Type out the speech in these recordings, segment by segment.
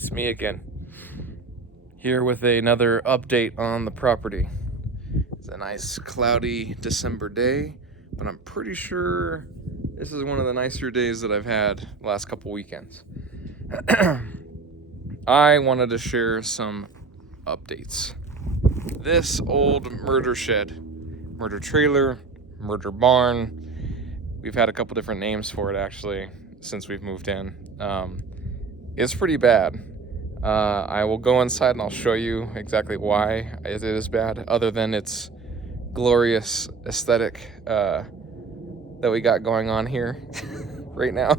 It's me again, here with another update on the property. It's a nice cloudy December day, but I'm pretty sure this is one of the nicer days that I've had the last couple weekends. I wanted to share some updates. This old murder shed, murder trailer, murder barn, we've had a couple different names for it actually since we've moved in. It's pretty bad. I will go inside and I'll show you exactly why it is bad, other than its glorious aesthetic that we got going on here right now.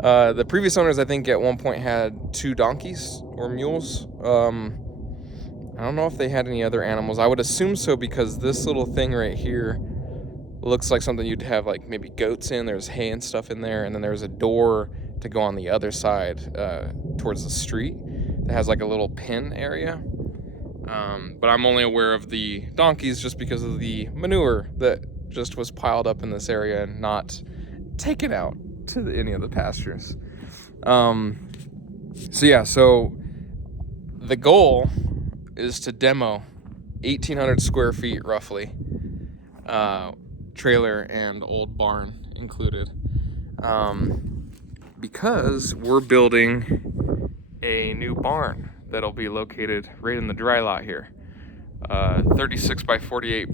The previous owners, I think, at one point had 2 donkeys or mules. I don't know if they had any other animals. I would assume so, because this little thing right here looks like something you'd have like maybe goats in. There's hay and stuff in there, and then there's a door to go on the other side towards the street that has like a little pin area. But I'm only aware of the donkeys just because of the manure that just was piled up in this area and not taken out to any of the pastures. So the goal is to demo 1,800 square feet roughly, trailer and old barn included, because we're building a new barn that'll be located right in the dry lot here. 36 by 48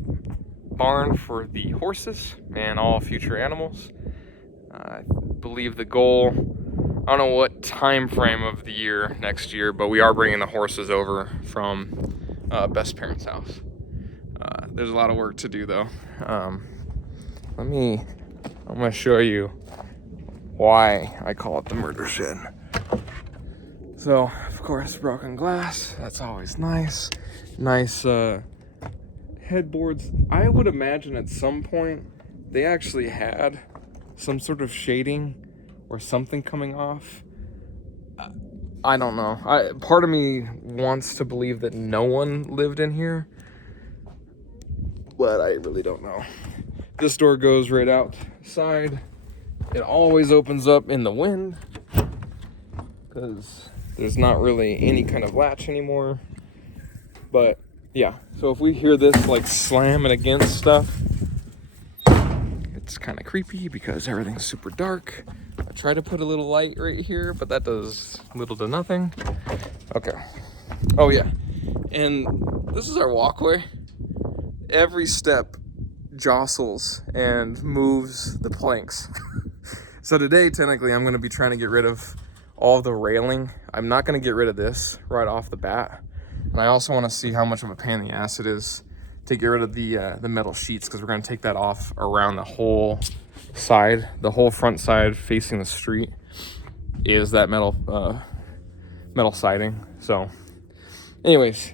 barn for the horses and all future animals. I believe the goal, I don't know what time frame of the year next year, but we are bringing the horses over from Best Parents' house. There's a lot of work to do though. I'm gonna show you why I call it the murder shed. So, of course, broken glass, that's always nice. Nice headboards. I would imagine at some point they actually had some sort of shading or something coming off. I don't know. Part of me wants to believe that no one lived in here, but I really don't know. This door goes right outside. It always opens up in the wind because there's not really any kind of latch anymore. But yeah, so if we hear this like slamming against stuff, it's kind of creepy because everything's super dark. I try to put a little light right here, but that does little to nothing. Okay. Oh yeah, and this is our walkway. Every step jostles and moves the planks. So today, technically, I'm going to be trying to get rid of all the railing. I'm not going to get rid of this right off the bat. And I also want to see how much of a pain in the ass it is to get rid of the metal sheets, because we're going to take that off around the whole side. The whole front side facing the street is that metal siding. So anyways,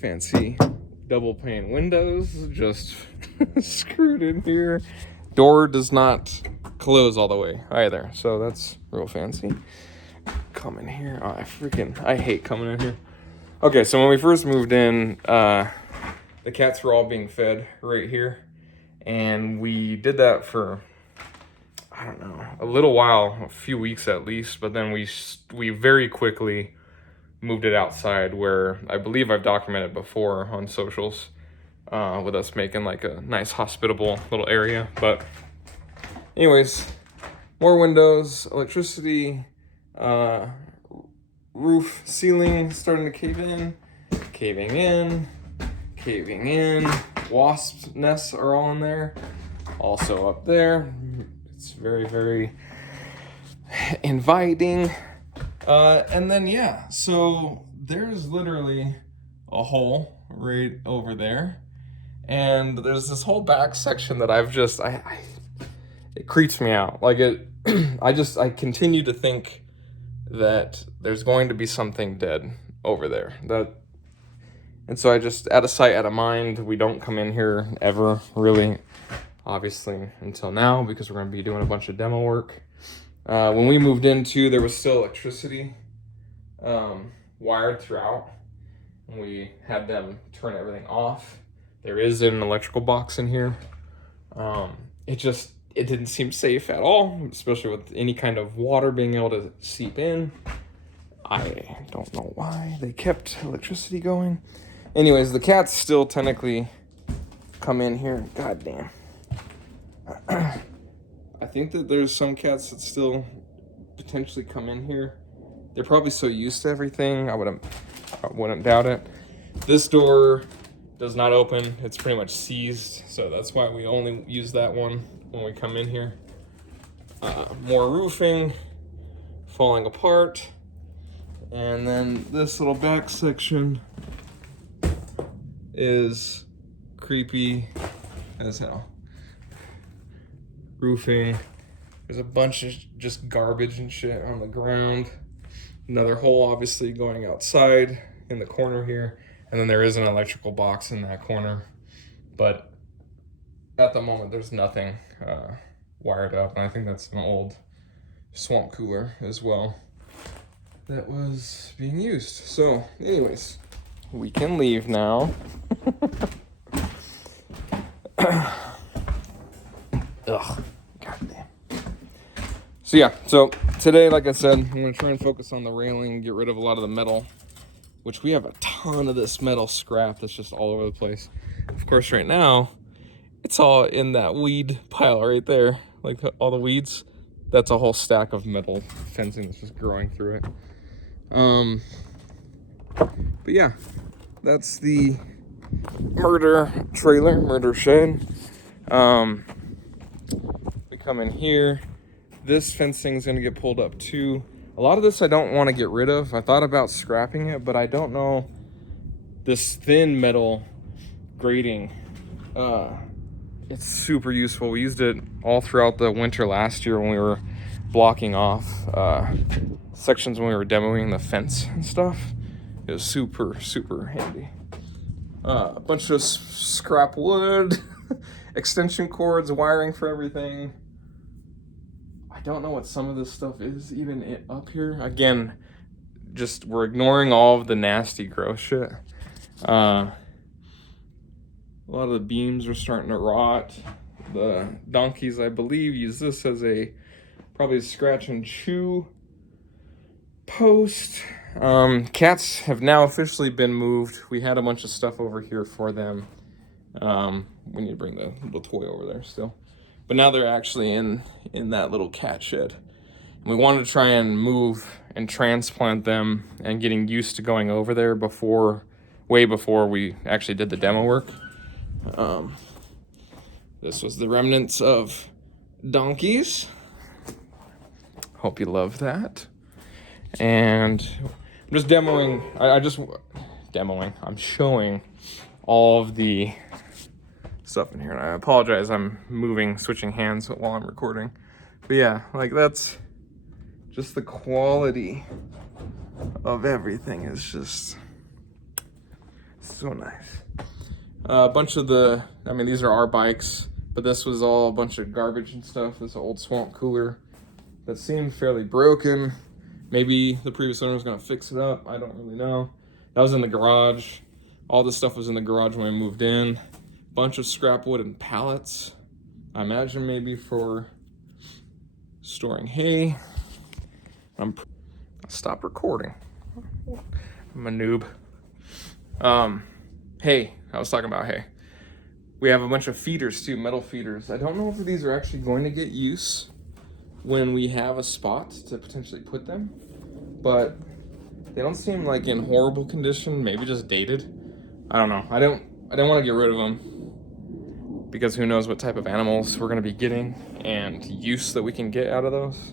fancy double pane windows just screwed in here. Door does not close all the way either, so that's real fancy. Come in here. Oh, I hate coming in here. Okay, so when we first moved in, the cats were all being fed right here, and we did that for, I don't know, a little while, a few weeks at least, but then we very quickly moved it outside, where I believe I've documented before on socials, with us making like a nice hospitable little area. But anyways, more windows, electricity, roof, ceiling starting to caving in. Wasp nests are all in there. Also up there. It's very, very inviting. And then, yeah, so there's literally a hole right over there. And there's this whole back section that it creeps me out. Like I continue to think that there's going to be something dead over there. And so I just, out of sight, out of mind, we don't come in here ever, really, obviously, until now, because we're going to be doing a bunch of demo work. When we moved into, there was still electricity wired throughout. We had them turn everything off. There is an electrical box in here. it didn't seem safe at all, especially with any kind of water being able to seep in. I don't know why they kept electricity going. Anyways, the cats still technically come in here. God damn. I think that there's some cats that still potentially come in here. They're probably so used to everything. I wouldn't doubt it. This door does not open. It's pretty much seized, so that's why we only use that one when we come in here. More roofing falling apart, and then this little back section is creepy as hell. Roofing, there's a bunch of just garbage and shit on the ground. Another hole obviously going outside in the corner here, and then there is an electrical box in that corner, but at the moment there's nothing wired up, and I think that's an old swamp cooler as well that was being used. So anyways, we can leave now. Ugh, goddamn. So yeah, so today, like I said, I'm gonna try and focus on the railing, get rid of a lot of the metal, which we have a ton of this metal scrap that's just all over the place. Of course, right now, it's all in that weed pile right there, like all the weeds. That's a whole stack of metal fencing that's just growing through it. But yeah, that's the murder trailer, murder shed. We come in here. This fencing's gonna get pulled up too. A lot of this I don't want to get rid of. I thought about scrapping it, but I don't know. This thin metal grating, it's super useful. We used it all throughout the winter last year when we were blocking off sections when we were demoing the fence and stuff. It was super, super handy. A bunch of scrap wood, extension cords, wiring for everything. I don't know what some of this stuff is even up here. Again, just we're ignoring all of the nasty, gross shit. A lot of the beams are starting to rot. The donkeys, I believe, use this as probably a scratch and chew post. Cats have now officially been moved. We had a bunch of stuff over here for them. We need to bring the little toy over there still. But now they're actually in that little cat shed. And we wanted to try and move and transplant them and getting used to going over there way before we actually did the demo work. This was the remnants of donkeys. Hope you love that. And I'm just demoing, I'm showing all of the stuff in here, and I apologize, I'm switching hands while I'm recording. But yeah, like that's just the quality of everything is just so nice. A bunch of these are our bikes, but this was all a bunch of garbage and stuff. This old swamp cooler that seemed fairly broken. Maybe the previous owner was gonna fix it up. I don't really know. That was in the garage. All this stuff was in the garage when I moved in. Bunch of scrap wood and pallets. I imagine maybe for storing hay. I'll stop recording. I'm a noob. Hay. I was talking about hay. We have a bunch of feeders too, metal feeders. I don't know if these are actually going to get use when we have a spot to potentially put them, but they don't seem like in horrible condition, maybe just dated. I don't know. I don't want to get rid of them because who knows what type of animals we're going to be getting and use that we can get out of those,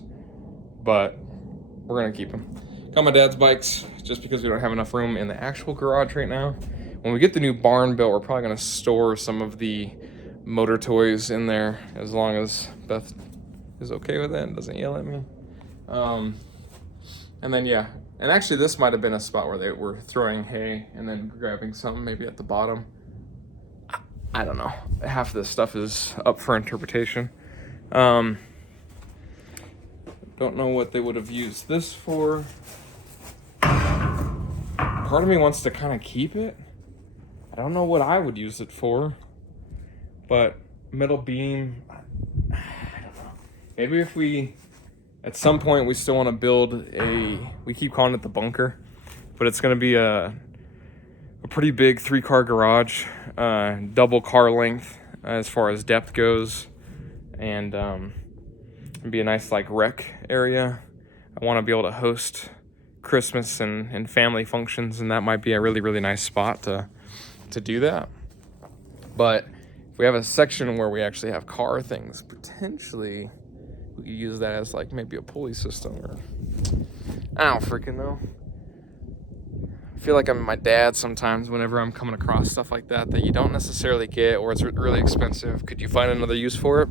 but we're going to keep them. Got my dad's bikes just because we don't have enough room in the actual garage right now. When we get the new barn built, we're probably going to store some of the motor toys in there as long as Beth is okay with it and doesn't yell at me. And then yeah, and actually this might have been a spot where they were throwing hay and then grabbing something maybe at the bottom. I don't know. Half of this stuff is up for interpretation. Don't know what they would have used this for. Part of me wants to kind of keep it. I don't know what I would use it for, but metal beam, Maybe if we, at some point, we still want to build we keep calling it the bunker, but it's going to be a pretty big 3-car garage, double car length as far as depth goes, and it'd be a nice like rec area. I want to be able to host Christmas and family functions, and that might be a really, really nice spot to do that. But if we have a section where we actually have car things, potentially we could use that as like maybe a pulley system, or I don't freaking know. I feel like I'm my dad sometimes whenever I'm coming across stuff like that you don't necessarily get, or it's really expensive. Could you find another use for it?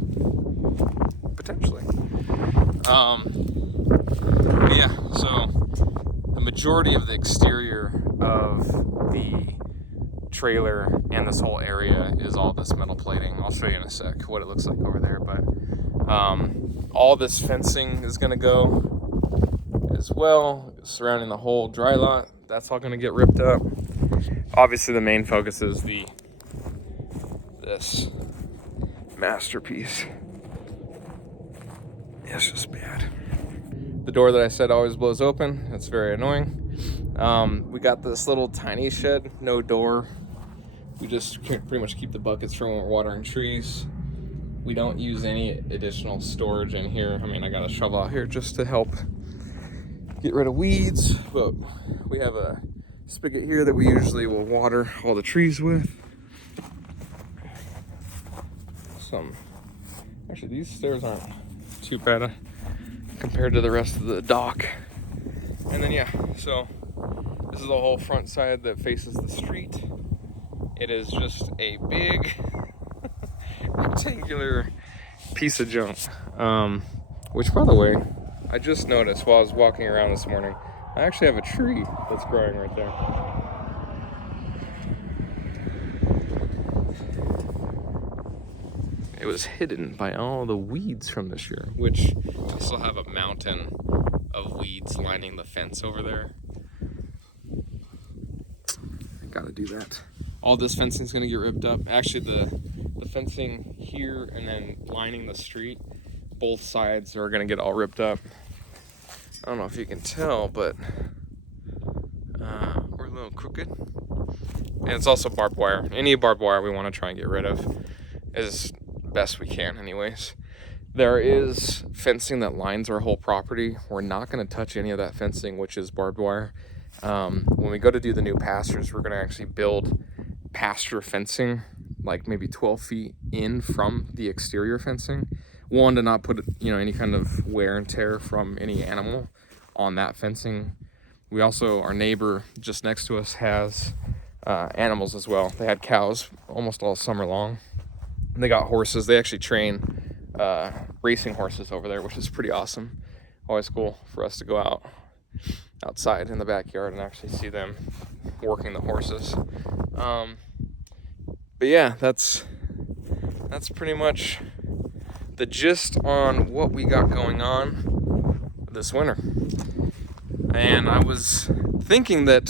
Potentially. Yeah, so the majority of the exterior of the trailer and this whole area is all this metal plating. I'll show you in a sec what it looks like over there, but all this fencing is going to go as well, surrounding the whole dry lot. That's all going to get ripped up. Obviously the main focus is this masterpiece. It's just bad. The door that I said always blows open. That's very annoying. We got this little tiny shed, no door. We just pretty much keep the buckets from when we're watering trees. We don't use any additional storage in here. I mean, I got a shovel out here just to help get rid of weeds, but we have a spigot here that we usually will water all the trees with. Actually, these stairs aren't too bad compared to the rest of the dock. And then yeah, so this is the whole front side that faces the street. It is just a big rectangular piece of junk, which, by the way, I just noticed while I was walking around this morning, I actually have a tree that's growing right there. It was hidden by all the weeds from this year, which I still have a mountain of weeds lining the fence over there. I gotta do that. All this fencing is gonna get ripped up. Actually, the fencing here and then lining the street, both sides are gonna get all ripped up. I don't know if you can tell, but we're a little crooked. And it's also barbed wire. Any barbed wire we want to try and get rid of as best we can anyways. There is fencing that lines our whole property. We're not going to touch any of that fencing, which is barbed wire. When we go to do the new pastures, we're going to actually build pasture fencing, like maybe 12 feet in from the exterior fencing. One, to not put any kind of wear and tear from any animal on that fencing. We also, our neighbor just next to us has animals as well. They had cows almost all summer long. And they got horses. They actually train racing horses over there, which is pretty awesome. Always cool for us to go outside in the backyard and actually see them working the horses. But yeah, that's pretty much the gist on what we got going on this winter. And I was thinking that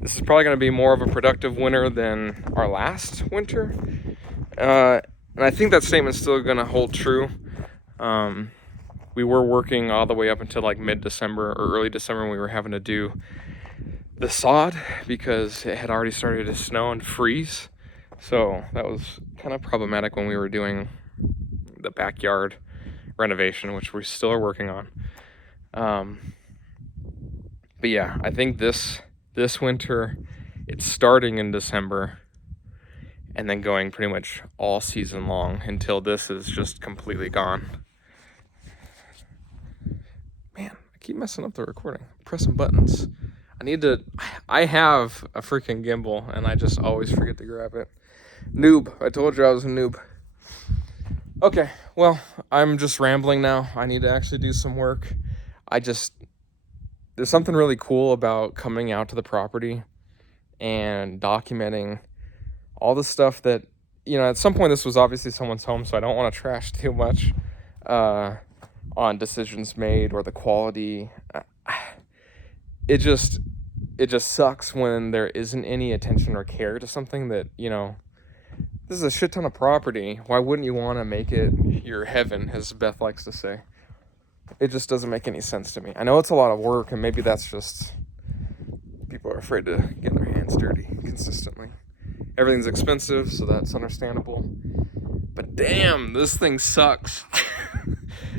this is probably going to be more of a productive winter than our last winter. And I think that statement's still going to hold true. We were working all the way up until like mid-December or early December when we were having to do the sod because it had already started to snow and freeze. So that was kind of problematic when we were doing the backyard renovation, which we still are working on. But yeah, I think this winter, it's starting in December and then going pretty much all season long until this is just completely gone. Man, I keep messing up the recording, pressing buttons. I have a freaking gimbal and I just always forget to grab it. Noob, I told you I was a noob. Okay, well, I'm just rambling now. I need to actually do some work. There's something really cool about coming out to the property and documenting all the stuff that, at some point this was obviously someone's home, so I don't want to trash too much on decisions made or the quality. It just sucks when there isn't any attention or care to something that, this is a shit ton of property. Why wouldn't you want to make it your heaven, as Beth likes to say? It just doesn't make any sense to me. I know it's a lot of work, and maybe that's just people are afraid to get their hands dirty consistently. Everything's expensive, so that's understandable. But damn, this thing sucks.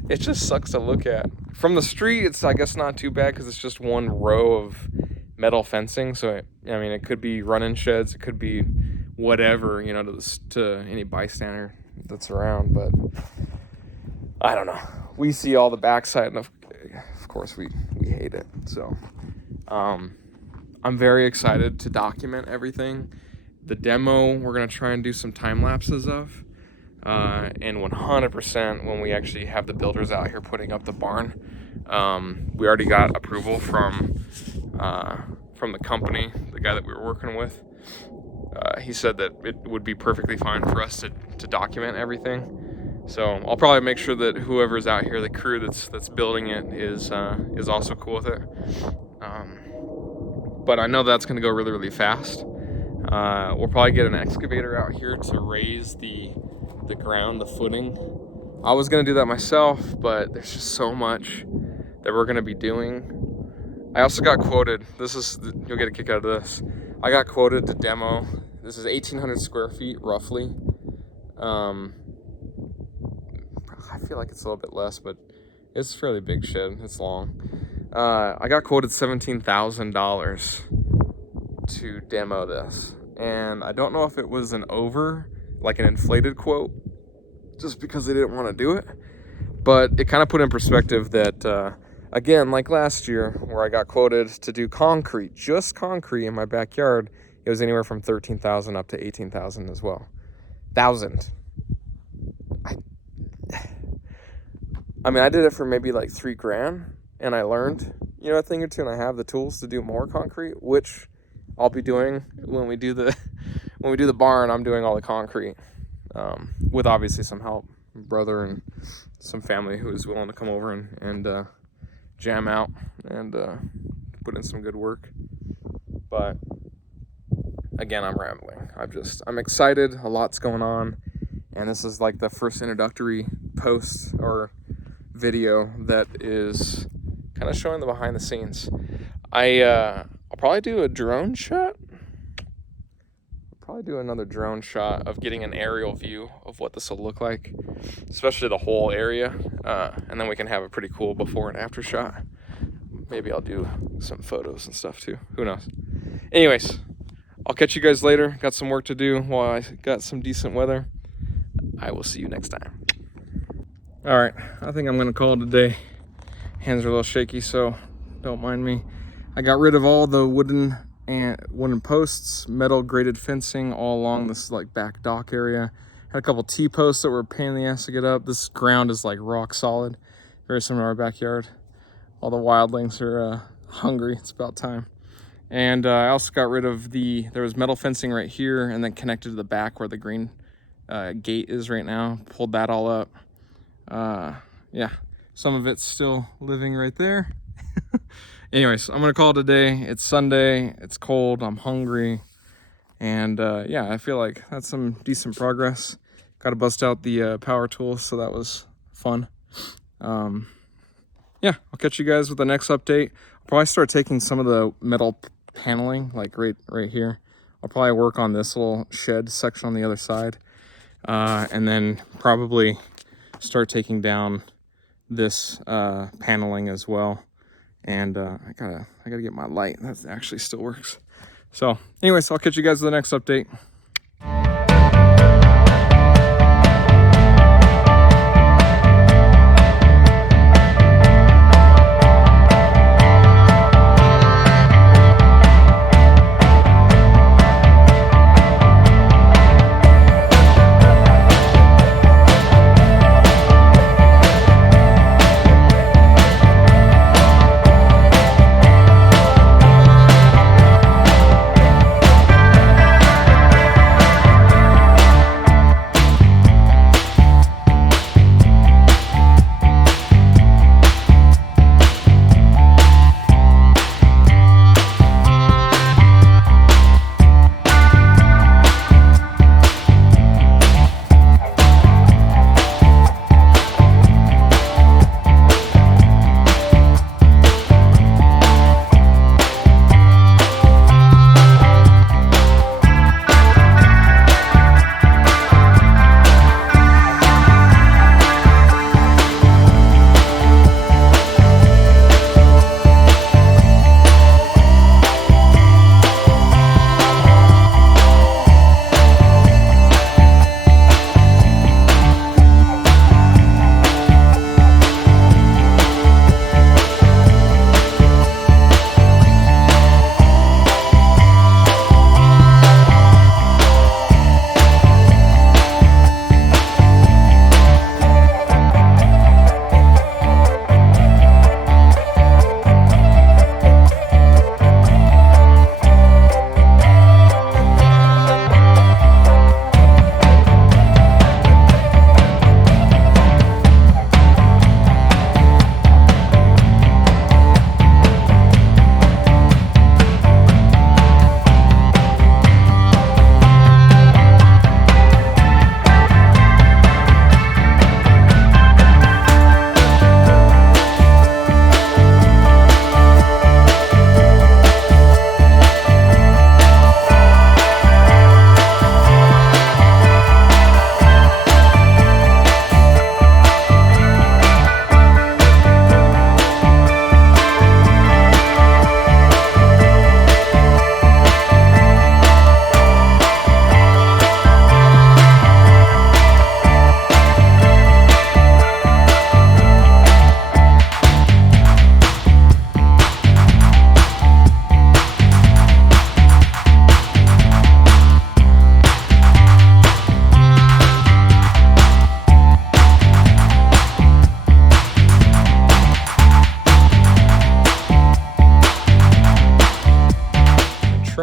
It just sucks to look at. From the street, it's, I guess, not too bad because it's just one row of metal fencing. So, it could be run-in sheds. It could be whatever, to any bystander that's around. But I don't know. We see all the backside, and of course, we hate it. So I'm very excited to document everything. The demo, we're going to try and do some time lapses of. And 100% when we actually have the builders out here putting up the barn. We already got approval from the company, the guy that we were working with. He said that it would be perfectly fine for us to document everything. So I'll probably make sure that whoever's out here, the crew that's building it, is also cool with it. But I know that's going to go really, really fast. We'll probably get an excavator out here to raise the ground, the footing. I was going to do that myself, but there's just so much that we're going to be doing. I also got quoted, you'll get a kick out of this. I got quoted to demo. This is 1,800 square feet, roughly. I feel like it's a little bit less, but it's a fairly big shed. It's long. I got quoted $17,000 to demo this. And I don't know if it was an inflated quote, just because they didn't want to do it. But it kind of put in perspective that, again, like last year, where I got quoted to do just concrete in my backyard, it was anywhere from $13,000 up to $18,000 as well. I did it for maybe like $3,000, and I learned, a thing or two, and I have the tools to do more concrete, which I'll be doing when we do the barn. I'm doing all the concrete, with obviously some help, brother and some family who is willing to come over and jam out and put in some good work. But again, I'm rambling. I'm excited. A lot's going on, and this is like the first introductory post or video that is kind of showing the behind the scenes. I'll probably do a drone shot. Probably do another drone shot of getting an aerial view of what this will look like, especially the whole area, and then we can have a pretty cool before and after shot. Maybe I'll do some photos and stuff too, who knows. Anyways, I'll catch you guys later. Got some work to do while I got some decent weather. I will see you next time. All right, I think I'm gonna call it a day. Hands are a little shaky, so don't mind me. I got rid of all the wooden posts, metal graded fencing all along this like back dock area. Had a couple T-posts that were a pain in the ass to get up. This ground is like rock solid, very similar to our backyard. All the wildlings are hungry. It's about time. And I also got rid of there was metal fencing right here and then connected to the back where the green gate is right now. Pulled that all up. Yeah, some of it's still living right there. Anyways, I'm gonna call it a day. It's Sunday, it's cold, I'm hungry, and yeah, I feel like that's some decent progress. Got to bust out the power tools, so that was fun. Yeah, I'll catch you guys with the next update. I'll probably start taking some of the metal paneling, like right here. I'll probably work on this little shed section on the other side, and then probably start taking down this paneling as well. And I gotta get my light. That actually still works. So anyways, I'll catch you guys with the next update.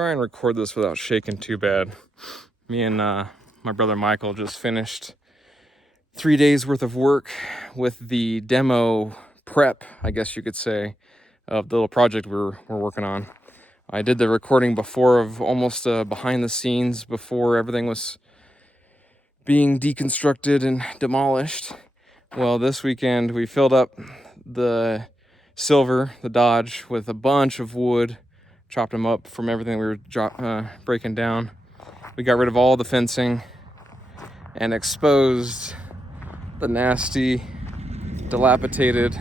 try and record this without shaking too bad. Me and my brother Michael just finished 3 days worth of work with the demo prep, I guess you could say, of the little project we're working on. I did the recording before of almost behind the scenes before everything was being deconstructed and demolished. Well, this weekend we filled up the Silver, the Dodge, with a bunch of wood, chopped them up from everything we were breaking down. We got rid of all the fencing and exposed the nasty, dilapidated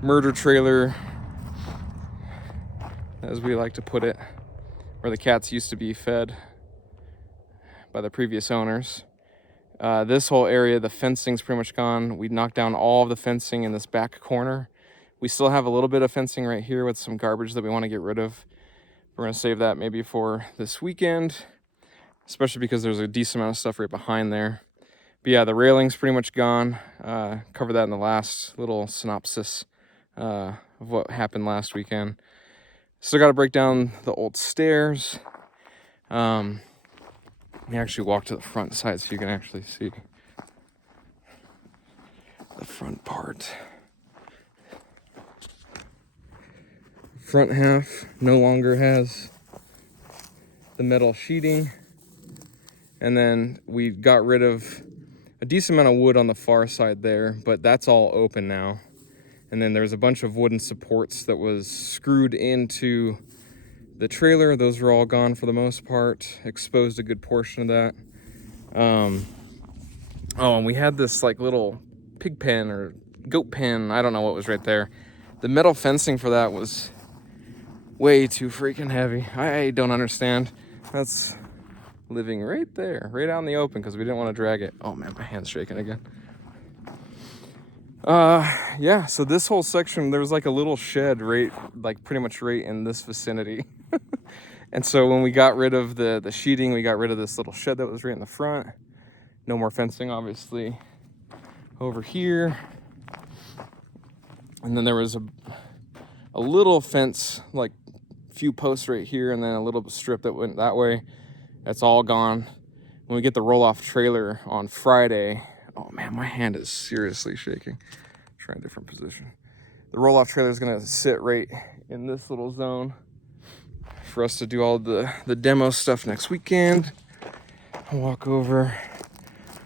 murder trailer, as we like to put it, where the cats used to be fed by the previous owners. This whole area, the fencing's pretty much gone. We knocked down all of the fencing in this back corner. We still have a little bit of fencing right here with some garbage that we want to get rid of. We're going to save that maybe for this weekend, especially because there's a decent amount of stuff right behind there. But yeah, the railing's pretty much gone. Covered that in the last little synopsis of what happened last weekend. Still got to break down the old stairs. Let me actually walk to the front side so you can actually see the front part. Front half no longer has the metal sheeting. And then we got rid of a decent amount of wood on the far side there, but that's all open now. And then there's a bunch of wooden supports that was screwed into the trailer. Those were all gone for the most part. Exposed a good portion of that. Oh, and we had this like little pig pen or goat pen. I don't know what was right there. The metal fencing for that was way too freaking heavy. I don't understand. That's living right there, right out in the open, because we didn't want to drag it. Oh man, my hand's shaking again. Yeah, so this whole section, there was like a little shed right, like pretty much right in this vicinity. And so when we got rid of the sheeting, we got rid of this little shed that was right in the front. No more fencing, obviously, over here. And then there was a little fence, like a few posts right here, and then a little strip that went that way. That's all gone. When we get the roll-off trailer on Friday, oh man, my hand is seriously shaking. Try a different position. The roll-off trailer is gonna sit right in this little zone for us to do all the demo stuff next weekend. I'll walk over.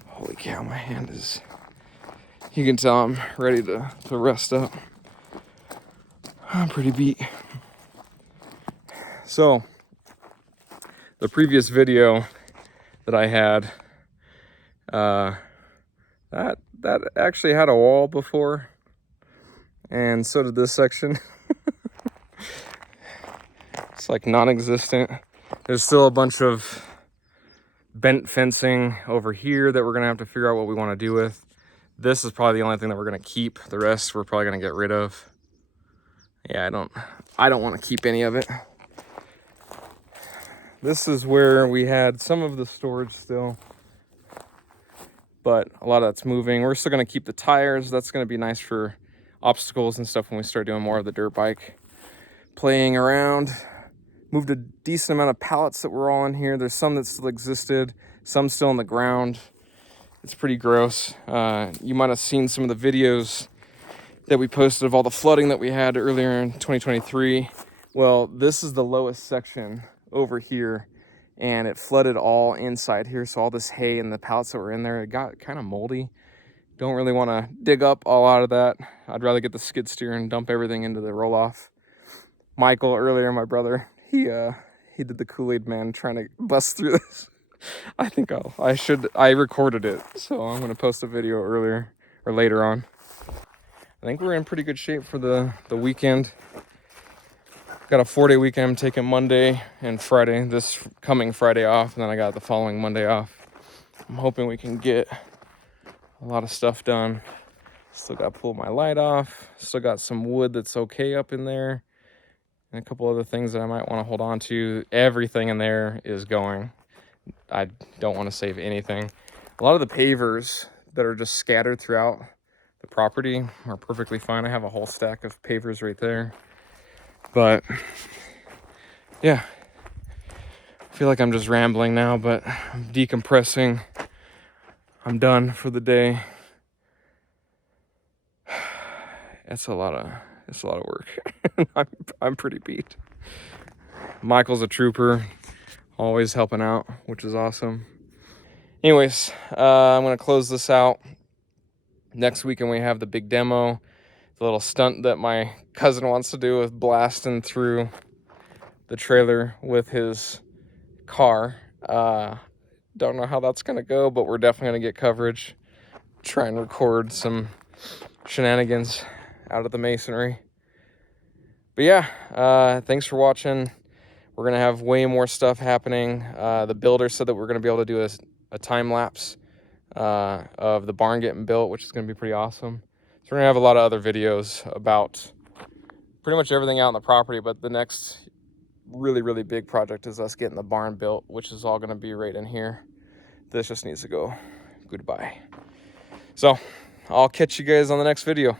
Holy cow, my hand is, you can tell I'm ready to rest up. I'm pretty beat. So, the previous video that I had, that actually had a wall before, and so did this section. It's like non-existent. There's still a bunch of bent fencing over here that we're gonna have to figure out what we want to do with. This is probably the only thing that we're gonna keep. The rest we're probably gonna get rid of. Yeah, I don't want to keep any of it. This is where we had some of the storage still, but a lot of that's moving. We're still going to keep the tires. That's going to be nice for obstacles and stuff when we start doing more of the dirt bike playing around. Moved a decent amount of pallets that were all in here. There's some that still existed, some still in the ground. It's pretty gross. You might have seen some of the videos that we posted of all the flooding that we had earlier in 2023. Well, this is the lowest section over here, and it flooded all inside here. So all this hay and the pallets that were in there, it got kind of moldy. Don't really want to dig up all out of that. I'd rather get the skid steer and dump everything into the roll-off. Michael earlier, my brother, he did the Kool-Aid man trying to bust through this. I recorded it, so I'm going to post a video earlier or later on. I think we're in pretty good shape for the weekend. Got a 4-day weekend. I'm taking Monday and Friday, this coming Friday off, and then I got the following Monday off. I'm hoping we can get a lot of stuff done. Still got to pull my light off. Still got some wood that's okay up in there. And a couple other things that I might want to hold on to. Everything in there is going. I don't want to save anything. A lot of the pavers that are just scattered throughout the property are perfectly fine. I have a whole stack of pavers right there. But yeah, feel like I'm just rambling now, but I'm decompressing. I'm done for the day. It's a lot of work. I'm pretty beat. Michael's a trooper, always helping out, which is awesome. Anyways, I'm gonna close this out. Next weekend we have the big demo, the little stunt that my cousin wants to do with blasting through the trailer with his car. Don't know how that's gonna go, but we're definitely gonna get coverage. Try and record some shenanigans out of the masonry. But yeah, thanks for watching. We're gonna have way more stuff happening. The builder said that we're gonna be able to do a time lapse of the barn getting built, which is gonna be pretty awesome. So we're gonna have a lot of other videos about pretty much everything out on the property, but the next really big project is us getting the barn built, which is all gonna be right in here. This just needs to go goodbye. So I'll catch you guys on the next video.